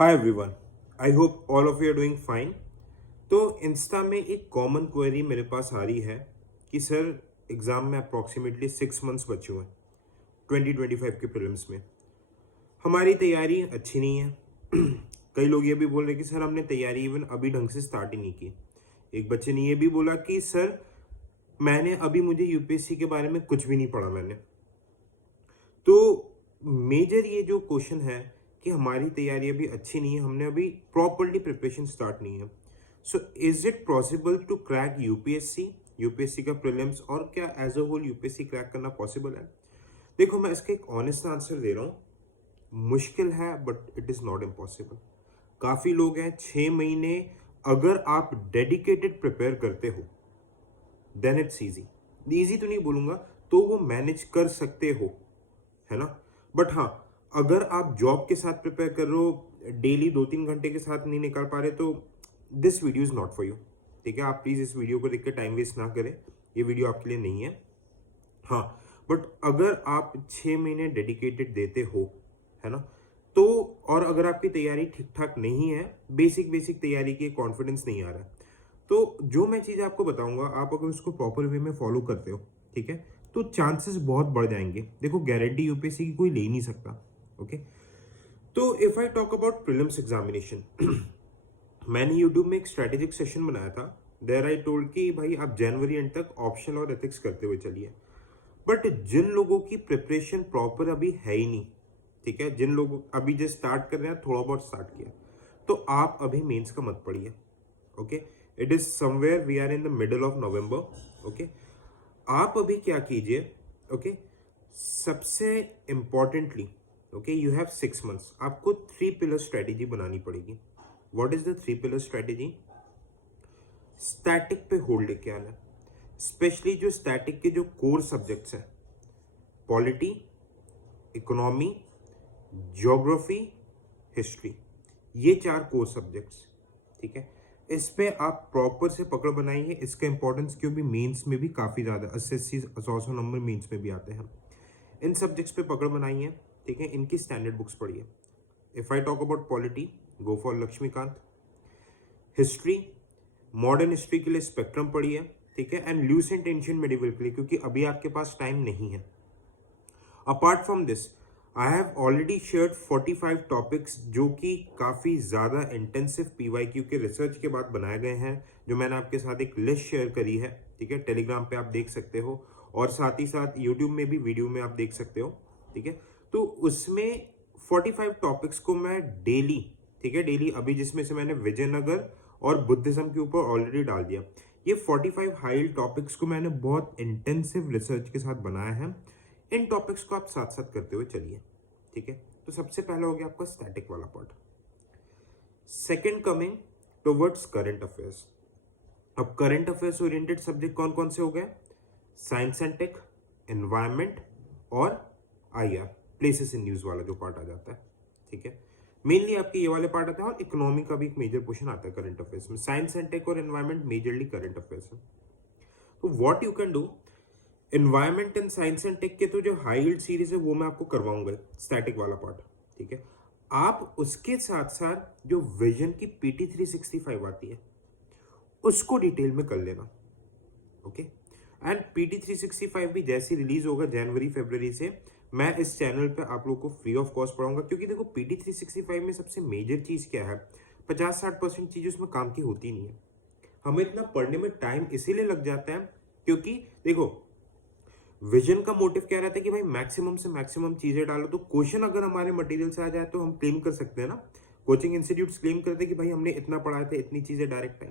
Hi everyone, I hope all of you are doing fine. तो Insta में एक common query मेरे पास आ रही है कि सर एग्ज़ाम में अप्रॉक्सीमेटली 6 मंथ्स बचे हुए हैं 2025 के प्रीलिम्स में। हमारी तैयारी अच्छी नहीं है। कई लोग ये भी बोल रहे हैं कि सर हमने तैयारी इवन अभी ढंग से स्टार्ट ही नहीं की। एक बच्चे ने ये भी बोला कि सर मैंने अभी मुझे यूपीएससी के बारे में कुछ भी नहीं पढ़ा मैंने। तो मेजर ये जो क्वेश्चन है कि हमारी तैयारी अभी अच्छी नहीं है, हमने अभी प्रॉपरली प्रिपरेशन स्टार्ट नहीं है। So is it possible to crack UPSC का प्रीलिम्स, और क्या as a whole UPSC crack करना पॉसिबल है? देखो, मैं इसका एक ऑनेस्ट आंसर दे रहा हूँ। मुश्किल है but it is not impossible. काफी लोग हैं 6 महीने अगर आप डेडिकेटेड प्रिपेयर करते हो देन इट्स इजी। इजी तो नहीं बोलूंगा, तो वो मैनेज कर सकते हो, है ना। बट हाँ, अगर आप जॉब के साथ प्रिपेयर कर रहे हो, डेली 2-3 घंटे के साथ नहीं निकाल पा रहे, तो this video is not for you. ठीक है, आप प्लीज इस वीडियो को देख के टाइम वेस्ट ना करें, ये वीडियो आपके लिए नहीं है। हाँ, बट अगर आप 6 महीने डेडिकेटेड देते हो, है ना, तो और अगर आपकी तैयारी ठीक ठाक नहीं है, बेसिक बेसिक तैयारी की कॉन्फिडेंस नहीं आ रहा है, तो जो मैं चीज़ आपको बताऊंगा, आप अगर उसको प्रॉपर वे में फॉलो करते हो, ठीक है, तो चांसेस बहुत बढ़ जाएंगे। देखो, गारंटी यूपीएससी की कोई ले ही नहीं सकता। ओके, तो if I talk about prelims examination, मैंने यूट्यूब में एक स्ट्रेटेजिक सेशन बनाया था। देयर आई टोल्ड कि भाई आप जनवरी एंड तक ऑप्शनल और एथिक्स करते हुए चलिए। बट जिन लोगों की प्रिपरेशन प्रॉपर अभी है ही नहीं, ठीक है, जिन लोगों अभी जो स्टार्ट कर रहे हैं, थोड़ा बहुत स्टार्ट किया, तो आप अभी मेंस का मत पढ़िए। Okay, it is somewhere we are in the middle of November. Okay, आप अभी क्या कीजिए। ओके, सबसे importantly, okay, you have 6 months, आपको 3 पिलर स्ट्रेटेजी बनानी पड़ेगी। What is the 3 pillar strategy? Static पे होल्ड लेके आना, स्पेशली जो स्टैटिक के जो कोर सब्जेक्ट्स हैं, पॉलिटी, इकोनॉमी, ज्योग्राफी, हिस्ट्री, ये 4 कोर सब्जेक्ट्स, ठीक है। इस पे आप प्रॉपर से पकड़ बनाइए। इसका इंपॉर्टेंस क्यों भी मेंस में भी काफ़ी ज़्यादा 80-80 100 नंबर मेंस में भी आते हैं। इन सब्जेक्ट्स पे पकड़ बनाइए, ठीक है। इनकी स्टैंडर्ड बुक्स पढ़िए। If I talk about polity, go for Laxmikanth. History, modern history के लिए स्पेक्ट्रम पढ़िए, ठीक है, एंड ल्यूसेंट एंशिएंट मेडिवल के लिए, क्योंकि अभी आपके पास टाइम नहीं है। Apart from this, I have already shared 45 topics जो कि काफ़ी ज़्यादा इंटेंसिव पीवाईक्यू के रिसर्च के बाद बनाए गए हैं, जो मैंने आपके साथ एक लिस्ट शेयर करी है, ठीक है। टेलीग्राम पे आप देख सकते हो, और साथ ही साथ यूट्यूब में भी वीडियो में आप देख सकते हो, ठीक है। तो उसमें 45 टॉपिक्स को मैं डेली, ठीक है, डेली, अभी जिसमें से मैंने विजयनगर और बुद्धिज्म के ऊपर ऑलरेडी डाल दिया, ये 45 हाई टॉपिक्स को मैंने बहुत इंटेंसिव रिसर्च के साथ बनाया है। इन टॉपिक्स को आप साथ साथ करते हुए चलिए, ठीक है। तो सबसे पहला हो गया आपका स्टैटिक वाला part. Second, coming towards current affairs. अब करंट अफेयर्स ओरिएंटेड सब्जेक्ट कौन कौन से हो गए? साइंस एंड टेक, एनवायरमेंट, और आईआर, प्लेसेस इन न्यूज वाला जो पार्ट आ जाता है, ठीक है। मेनली आपके ये वाले पार्ट आते हैं, और इकोनॉमी का भी एक मेजर पोर्शन आता है करंट अफेयर्स में। साइंस एंड टेक और एनवायरमेंट मेजरली करंट अफेयर्स है। तो what you can do, environment and science and tech के तो जो हाई यील्ड सीरीज है वो मैं आपको करवाऊंगा, स्टैटिक वाला पार्ट, ठीक है। आप उसके साथ साथ जो विजन की पीटी 365 आती है, उसको डिटेल में कर लेना, ओके। एंड पीटी 365 भी जैसी रिलीज होगा जनवरी फरवरी से, मैं इस चैनल पे आप लोग को फ्री ऑफ कॉस्ट पढ़ाऊंगा। क्योंकि देखो, पीटी 365 में सबसे मेजर चीज क्या है, 50-60% चीज उसमें काम की होती नहीं है। हमें इतना पढ़ने में टाइम इसीलिए लग जाता है क्योंकि देखो, विजन का मोटिव क्या रहता है कि भाई मैक्सिमम से मैक्सिमम चीजें डालो। तो क्वेश्चन अगर हमारे मटेरियल से आ जाए तो हम क्लेम कर सकते हैं ना, कोचिंग इंस्टीट्यूट्स क्लेम करते हैं कि भाई हमने इतना पढ़ाया था, इतनी चीजें डायरेक्ट आई,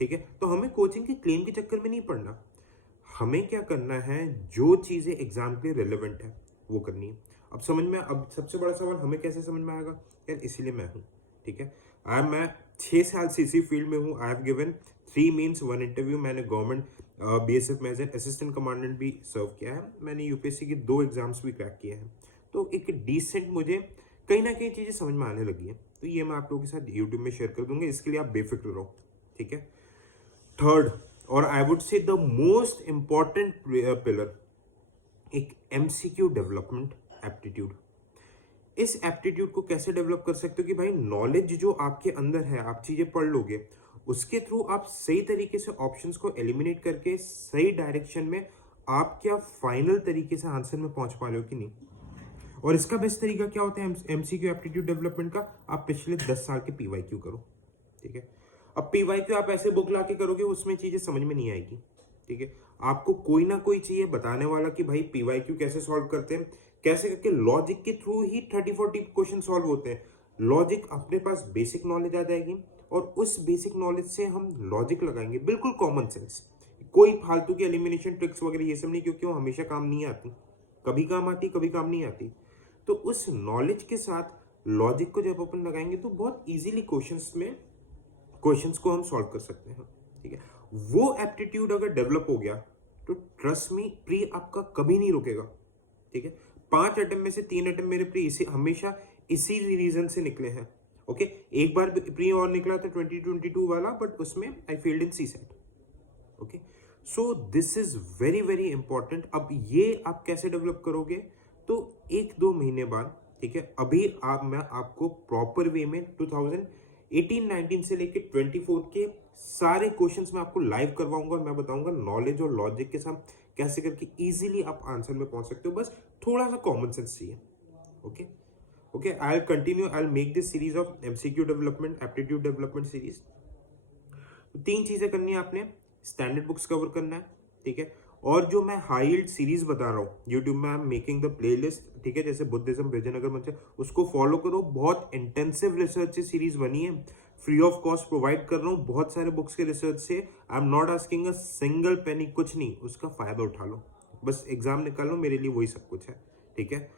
ठीक है। तो हमें कोचिंग के क्लेम के चक्कर में नहीं पढ़ना। हमें क्या करना है, जो चीजें एग्जाम के लिए रिलेवेंट है वो करनी है। अब समझ में, अब सबसे बड़ा सवाल हमें कैसे समझ में आएगा यार, इसीलिए मैं हूँ, ठीक है। मैं 6 साल से इसी फील्ड में हूँ। I have given 3 mains 1 interview. मैंने गवर्नमेंट बीएसएफ में एज एन असिस्टेंट कमांडेंट भी सर्व किया है। मैंने यूपीएससी की 2 एग्जाम्स भी क्रैक किए हैं। तो एक डिसेंट मुझे कहीं ना कहीं चीजें समझ में आने लगी है। तो ये मैं आप लोगों के साथ यूट्यूब में शेयर कर दूंगा, इसके लिए आप बेफिक्र रहो, ठीक है। थर्ड, और I would say the most important pillar, एक एमसीक्यू डेवलपमेंट एप्टीट्यूड। इस एप्टीट्यूड को कैसे डेवलप कर सकते हो कि भाई नॉलेज जो आपके अंदर है, आप चीजें पढ़ लोगे, उसके थ्रू आप सही तरीके से ऑप्शंस को एलिमिनेट करके सही डायरेक्शन में आप क्या फाइनल तरीके से आंसर में पहुंच पा रहे हो कि नहीं। और इसका बेस्ट तरीका क्या होता है एमसीक्यू एप्टीट्यूड डेवलपमेंट का, आप पिछले 10 साल के पीवाईक्यू करो, ठीक है। अब पीवाईक्यू आप ऐसे बुक ला के करोगे, उसमें चीजें समझ में नहीं आएगी, ठीक है। आपको कोई ना कोई चाहिए बताने वाला कि भाई पीवाईक्यू कैसे सॉल्व करते हैं, कैसे करके लॉजिक के थ्रू ही 30-40 क्वेश्चन सॉल्व होते हैं। लॉजिक अपने पास बेसिक नॉलेज आ जाएगी और उस बेसिक नॉलेज से हम लॉजिक लगाएंगे, बिल्कुल कॉमन सेंस, कोई फालतू की एलिमिनेशन ट्रिक्स वगैरह ये सब नहीं, क्योंकि वो हमेशा काम नहीं आती, कभी काम आती कभी काम नहीं आती। तो उस नॉलेज के साथ लॉजिक को जब अपन लगाएंगे तो बहुत इजीली क्वेश्चंस को हम सॉल्व कर सकते हैं, ठीक है। वो एप्टीट्यूड अगर डेवलप हो गया तो ट्रस्ट मी प्री आपका कभी नहीं रुकेगा, ठीक है। 5 अटेम्प्ट में से 3 अटेम्प्ट मेरे प्री हमेशा इसी रीजन से निकले हैं, ओके। एक बार प्री और निकला था 2022 वाला, बट उसमें I failed in CSAT, okay. So this is very very important. अब ये आप कैसे डेवलप करोगे, तो 1-2 महीने बाद, ठीक है। अभी मैं आपको प्रॉपर वे में 2018-19 से लेके 24 के सारे क्वेश्चंस में आपको लाइव करवाऊंगा और मैं बताऊंगा नॉलेज और लॉजिक के साथ कैसे करके इजीली आप आंसर में पहुंच सकते हो, बस थोड़ा सा कॉमन सेंस चाहिए, okay. Okay, I will continue, I will make this series of MCQ development, aptitude development series. 3 चीजें करनी है आपने, स्टैंडर्ड बुक्स कवर करना है, ठीक है। और जो मैं हाई सीरीज बता रहा हूँ यूट्यूब में, I am making the playlist, ठीक है, जैसे बुद्धिज्म विजयनगर मंच, उसको फॉलो करो। बहुत इंटेंसिव रिसर्च से सीरीज बनी है, फ्री ऑफ कॉस्ट प्रोवाइड कर रहा हूँ बहुत सारे बुक्स के रिसर्च से। I am not asking a single penny, कुछ नहीं, उसका फायदा उठा लो, बस एग्जाम निकालो, मेरे लिए वही सब कुछ है, ठीक है।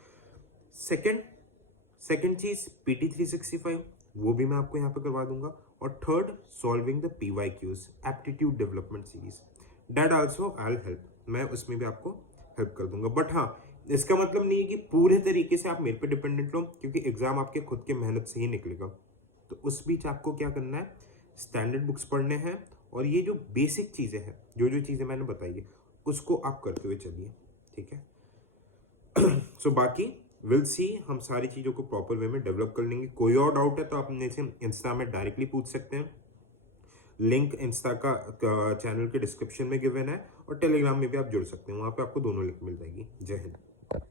सेकेंड चीज पीटी 365, वो भी मैं आपको यहाँ पे करवा दूंगा। और third, solving the PYQs aptitude development series, that also I will help, मैं उसमें भी आपको हेल्प कर दूंगा। बट हाँ, इसका मतलब नहीं है कि पूरे तरीके से आप मेरे पे डिपेंडेंट हो, क्योंकि एग्जाम आपके खुद के मेहनत से ही निकलेगा। तो उस बीच आपको क्या करना है, स्टैंडर्ड बुक्स पढ़ने हैं और ये जो बेसिक चीजें हैं, जो चीजें मैंने बताई है, उसको आप करते हुए चलिए, ठीक है। सो बाकी विल सी, हम सारी चीज़ों को प्रॉपर वे में डेवलप कर लेंगे। कोई और डाउट है तो आप अपने से इंस्टा में डायरेक्टली पूछ सकते हैं, लिंक इंस्टा का चैनल के डिस्क्रिप्शन में गिवन है, और टेलीग्राम में भी आप जुड़ सकते हैं, वहाँ पे आपको दोनों लिंक मिल जाएगी। जय हिंद।